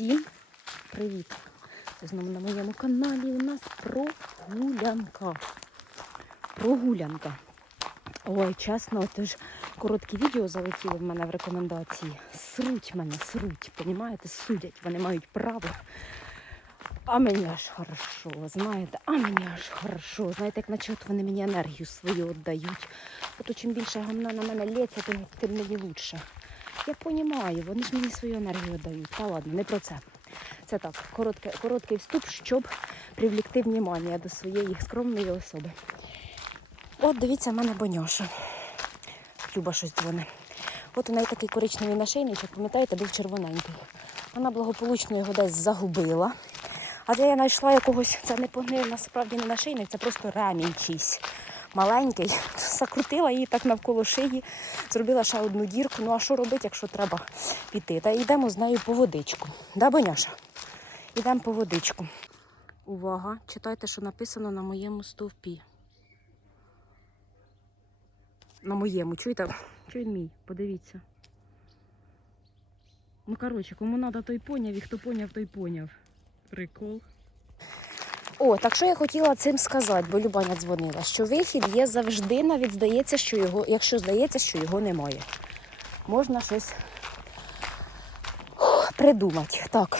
Всім привіт! Знову на моєму каналі у нас прогулянка. Прогулянка. Ой, чесно, от ж короткі відео залетіли в мене в рекомендації. Сруть мене, сруть, понімаєте? Судять, вони мають право. А мені аж хорошо, знаєте, а мені аж хорошо. Знаєте, як наче от вони мені енергію свою віддають. От чим більше гамна на мене лється, тим мені лучше. Я розумію, вони ж мені свою енергію дають. Та ладно, не про це. Це так, коротке, короткий вступ, щоб привлекти внимання до своєї скромної особи. От дивіться, в мене боньоша. Люба щось дзвоне. От у неї такий коричневий нашийничок, пам'ятаєте, був червоненький. Вона благополучно його десь загубила. А це я знайшла якогось, це не погнив, насправді не нашийник, це просто ремінь чийсь маленький. Закрутила її так навколо шиї, зробила ще одну дірку. Ну а що робити, якщо треба піти? Та йдемо з нею по водичку. Да, Боняша? Йдемо по водичку. Увага! Читайте, що написано на моєму стовпі. На моєму, чуєте? Чує мій, подивіться. Ну, коротше, кому треба, той поняв, і хто поняв, той поняв. Прикол. О, так що я хотіла цим сказати, бо Любаня дзвонила, що вихід є завжди, навіть здається, що його, якщо здається, що його немає. Можна щось придумати. Так.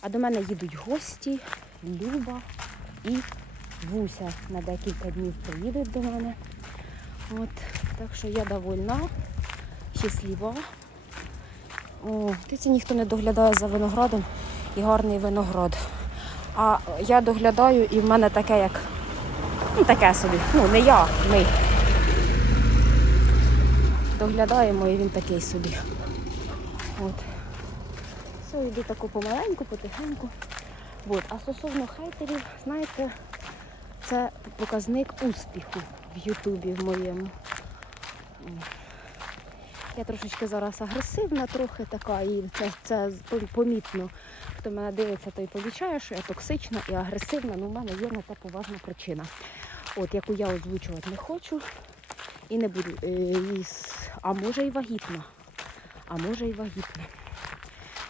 А до мене їдуть гості, Люба і Вуся на декілька днів приїдуть до мене. От, так що я довольна, щаслива. О, дивіться, ніхто не доглядає за виноградом і гарний виноград. А я доглядаю і в мене таке як. Ну, таке собі. Ну, не я, ми. Доглядаємо і він такий собі. От. Все, йду таку помаленьку, потихеньку. От. А стосовно хейтерів, знаєте, це показник успіху в Ютубі в моєму. Я трошечки зараз агресивна, трохи така, і це, це помітно. Хто мене дивиться, той помічає, що я токсична і агресивна, але в мене є на те поважна причина. От, яку я озвучувати не хочу і не буду. Е, і А може і вагітна. А може і вагітна.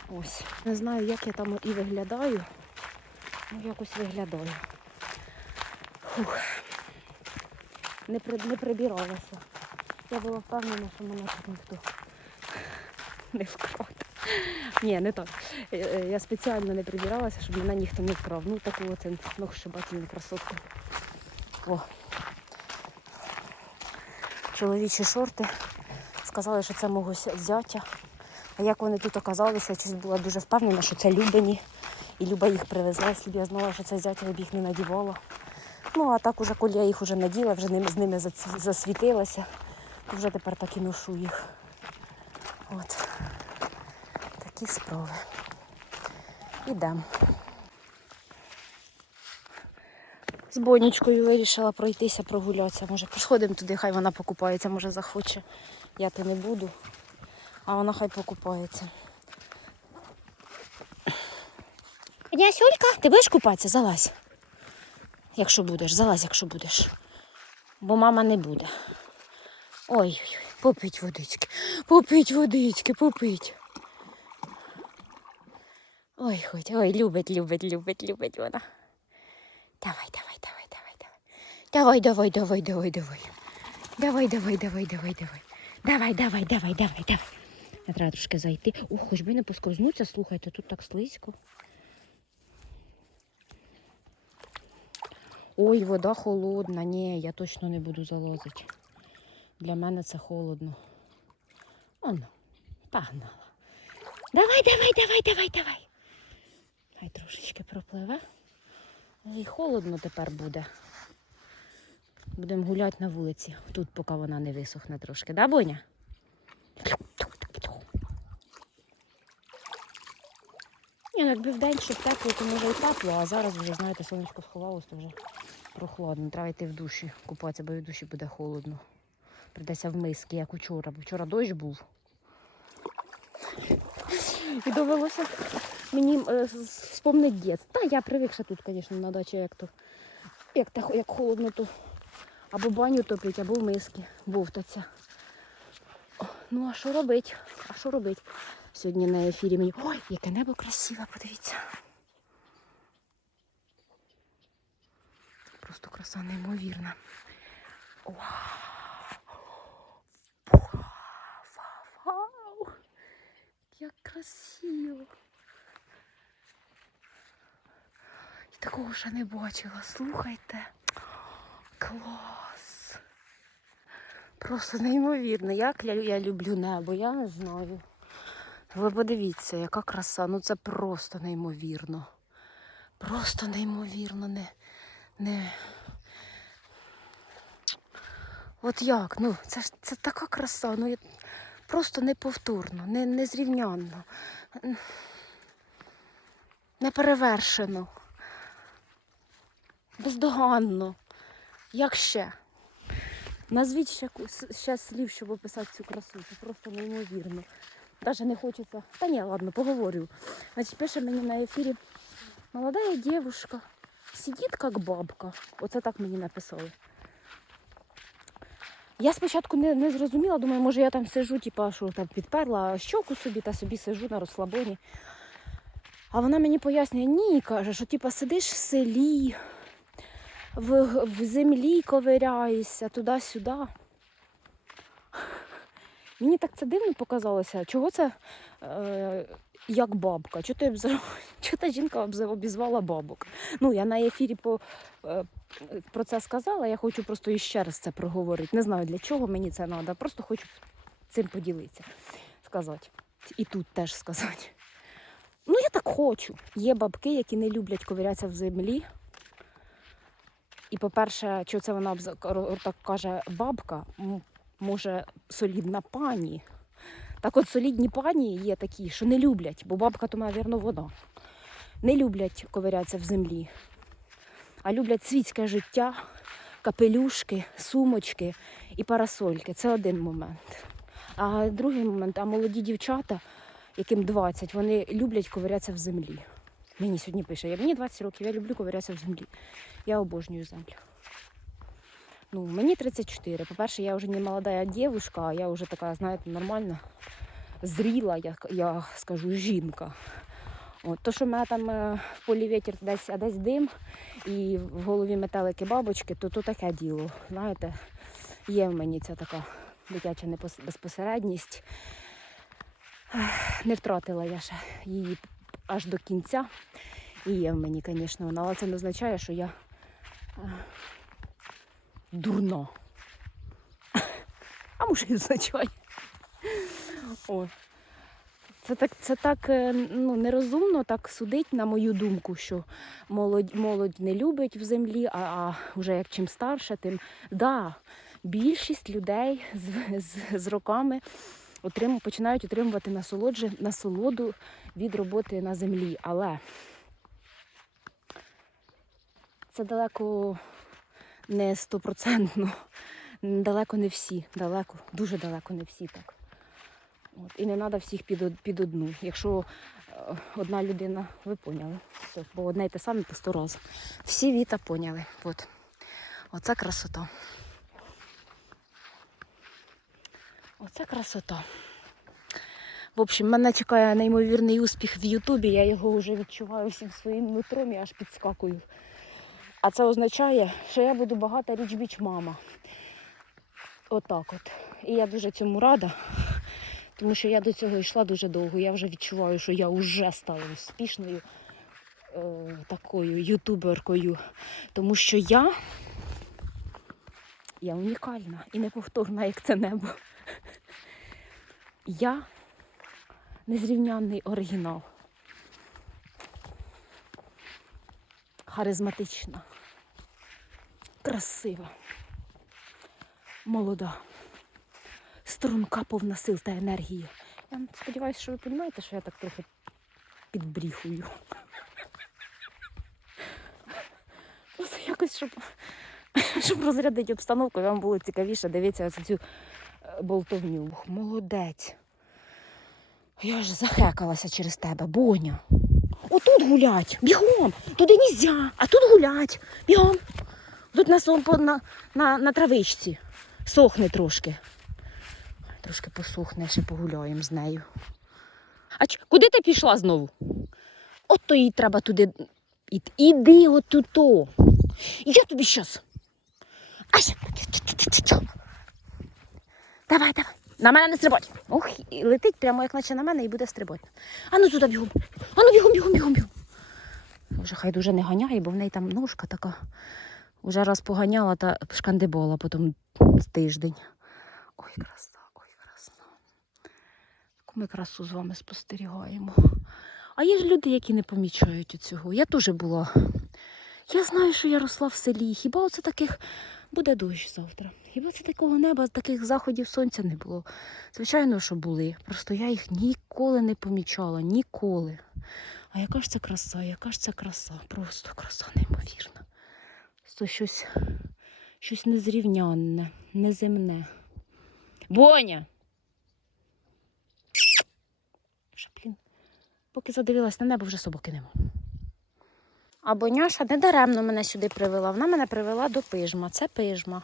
Ось. Не знаю, як я там і виглядаю. Ну, якось виглядаю. Фух. Не, при, не прибиралася. Я була впевнена, що мене тут ніхто не вкрав. Ні, не так. Е, е, Я спеціально не прибиралася, щоб мене ніхто не вкрав. Ну, таку оце сногсшибательну красотку. О. Чоловічі шорти. Сказали, що це мого зятя. А як вони тут оказалися, я була дуже впевнена, що це Любині. І Люба їх привезла, якщо я знала, що це зятя, я б їх не надівала. Ну, а так уже, коли я їх вже наділа, вже з ними засвітилася, то вже тепер так і ношу їх. От. Такі справи. Ідемо. З Бонічкою вирішила пройтися, прогулятися. Може, сходимо туди, хай вона покупається, може захоче. Я то не буду. А вона хай покупається. Сюлька, ти будеш купатися? Залазь. Якщо будеш, залазь, якщо будеш. Бо мама не буде. Ой-ой-ой, попить водички. Попить водички, попить. Ой, хоть, ой, любить, любить, любить, любить вона. Давай, давай, давай, давай, давай. Давай, давай, давай, давай, давай. Давай, давай, давай, давай, давай. Давай, давай, давай, давай, давай. Треба трошки зайти. Ух, хоч би не поскользнуться, слухайте, тут так слизько. Ой, вода холодна. Ні, я точно не буду залазити. Для мене це холодно. Оно, погнала. Давай, давай, давай, давай, давай. Хай трошечки пропливе. Але й холодно тепер буде. Будемо гуляти на вулиці. Тут, поки вона не висохне трошки, да, Боня? Ні, ну якби вдень, щоб тепло, то може і тепло, а зараз вже, знаєте, сонечко сховалось, то вже прохладно. Треба йти в душі купатися, бо в душі буде холодно. Придеться в миски, як учора, бо вчора дощ був. І довелося мені е, вспомнити дєт. Та я привикша тут, звісно, на дачі, як то як, те, як холодно, то або баню топить, або в миски вовтаться. О, Ну, а що робить? А що робить? Сьогодні на ефірі мені. Ой, яке небо красиве, подивіться. Просто краса неймовірна. Вау! Вау! Вау! Як красиво! І такого ще не бачила. Слухайте. Клас! Просто неймовірно. Як я, люблю небо, я не знаю. Ви подивіться, яка краса. Ну це просто неймовірно. Просто неймовірно. Не, не... От як? Ну, це ж це така краса. Ну, просто неповторно, не, незрівнянно, неперевершено, бездоганно. Як ще? Назвіть ще, ще слів, щоб описати цю красу. Це просто неймовірно. Даже не хочеться. Та ні, ладно, поговорю. Значить, пише мені на ефірі. Молодая девушка сидить як бабка. Оце так мені написали. Я спочатку не, не зрозуміла, думаю, може я там сижу, типа, що там підперла щоку собі та собі сижу на розслабоні. А вона мені пояснює, ні, каже, що типа сидиш в селі, в, в землі ковиряєшся туди-сюди. Мені так це дивно показалося. Чого це е, як бабка? Чого ти обзив- чого та жінка обізвала бабок? Ну, я на ефірі по, е, про це сказала, я хочу просто іще раз це проговорити. Не знаю для чого мені це треба, просто хочу цим поділитися, сказати. І тут теж сказати. Ну, я так хочу. Є бабки, які не люблять ковирятися в землі. І, по-перше, що це вона так каже бабка, може, солідна пані. Так от солідні пані є такі, що не люблять, бо бабка то, мабуть, вона. Не люблять ковирятися в землі, а люблять світське життя, капелюшки, сумочки і парасольки. Це один момент. А другий момент, а молоді дівчата, яким 20, вони люблять ковирятися в землі. Мені сьогодні пише, я мені 20 років, я люблю ковирятися в землі. Я обожнюю землю. Ну, мені 34. По-перше, я вже не молода дівчинка, а я вже така, знаєте, нормальна, зріла, я, я скажу, жінка. От, то, що в мене там в полі вітер десь, а десь дим і в голові метелики бабочки, то то таке діло. Знаєте, є в мені ця така дитяча безпосередність. Не втратила я ще її аж до кінця. І є в мені, звісно, вона, але це не означає, що я е, дурна. А може і означає. О. Це так, це так е, ну, нерозумно так судить, на мою думку, що молодь, молодь не любить в землі, а, а вже як чим старше, тим да, більшість людей з, з, з роками отрим, починають отримувати насолоджу, насолоду від роботи на землі. Але це далеко не стопроцентно. Далеко не всі, далеко, дуже далеко не всі так. От. І не треба всіх під, під одну. Якщо е, одна людина, ви поняли, все, бо одне й те саме по сто разів. Всі віта поняли. От. Оце красота. Оце красота. В общем, мене чекає неймовірний успіх в Ютубі. Я його вже відчуваю всім своїм нутром і аж підскакую. А це означає, що я буду багата річ біч мама. Отак от. І я дуже цьому рада, тому що я до цього йшла дуже довго. Я вже відчуваю, що я вже стала успішною е, такою ютуберкою. Тому що я, я унікальна і неповторна, як це небо. Я незрівнянний оригінал. Харизматична, красива, молода, струнка повна сил та енергії. Я сподіваюся, що ви розумієте, що я так трохи підбріхую. Просто якось, щоб, щоб розрядити обстановку, вам було цікавіше дивитися цю е, болтовню. Молодець. Я ж захекалася через тебе, Боня. Отут гулять, бігом. Туди нельзя, а тут гулять. Бігом. Тут на, на, на, на травичці. Сохне трошки. Трошки посохне, ще погуляємо з нею. А ч... куди ти пішла знову? От то їй треба туди. Ід- Іди отуто. Я тобі щас. Ай! Давай, давай. На мене не стрибать. Ох, і летить прямо як наче на мене і буде стрибати. Ану туди бігом. Ану бігом, бігом, бігом, бігом. Вже хай дуже не ганяє, бо в неї там ножка така. Уже раз поганяла та шкандибола потім з тиждень. Ой, краса, ой, краса. Таку ми красу з вами спостерігаємо. А є ж люди, які не помічають цього. Я теж була. Я знаю, що я росла в селі. Хіба оце таких буде дощ завтра? Хіба це такого неба, таких заходів сонця не було? Звичайно, що були. Просто я їх ніколи не помічала. Ніколи. А яка ж це краса, яка ж це краса? Просто краса неймовірна. Це щось, щось незрівнянне, неземне. Боня! Блін, поки задивилась на небо, вже собаки нема. А Боняша недаремно мене сюди привела. Вона мене привела до пижма. Це пижма.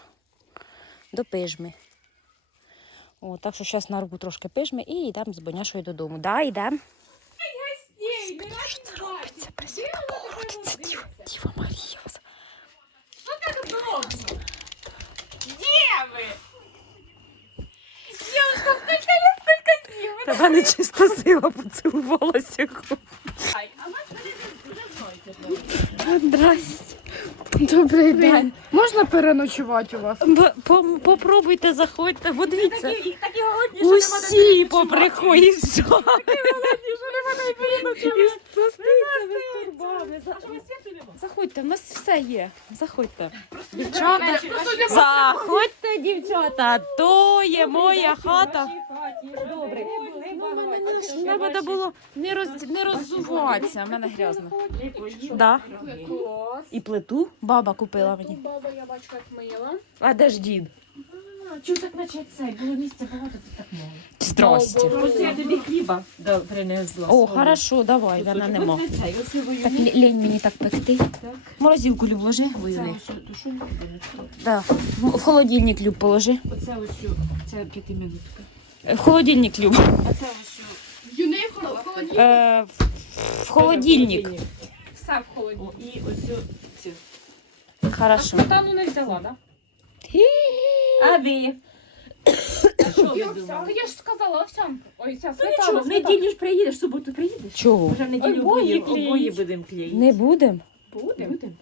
До пижми. О, так що зараз нарву трошки пижми і йдемо з Боняшою додому. Да, йдемо. Господи, що це робиться? Пресвята Богородиця, Діва, Діва Марія. Тебе не чиста сила поцілувалася. Здрасте. Добрий день. Можна переночувати у вас? Б- Попробуйте, заходьте, бо дивіться. Усі поприходять. Заходьте, в нас все є. Заходьте. Дівчата, заходьте, дівчата. То є моя хата. Добре. Треба було не, роз, не роззуватися, в мене грязно. Да. І плиту баба купила мені. Баба, я бачу, як мила. А де ж дід? Чого так наче це? Було місця багато, тут так мало. Здрасте. Ось я тобі хліба да, принесла. О, хорошо, давай, вона нема. Цей, ось його Так лі- лінь мені так пекти. Морозилку люб ложи, Це ось. Да. В в холодильник люб положи. Оце ось ця п'ятиминутка. Е, В холодильник люб. А це ось в холодильник. Е, в- в холодильник. Все в холодильник. О, і ось ці. Хорошо. Сметану не взяла, так? А ви? А що ви думали? Я ж сказала овсянка. Ой, ця Ну сметана. нічого, в сметана. неділю ж приїдеш, в суботу приїдеш. Чого? Вже в неділю клеїть. обоє будемо клеїти. Не будемо? Буде. Будемо.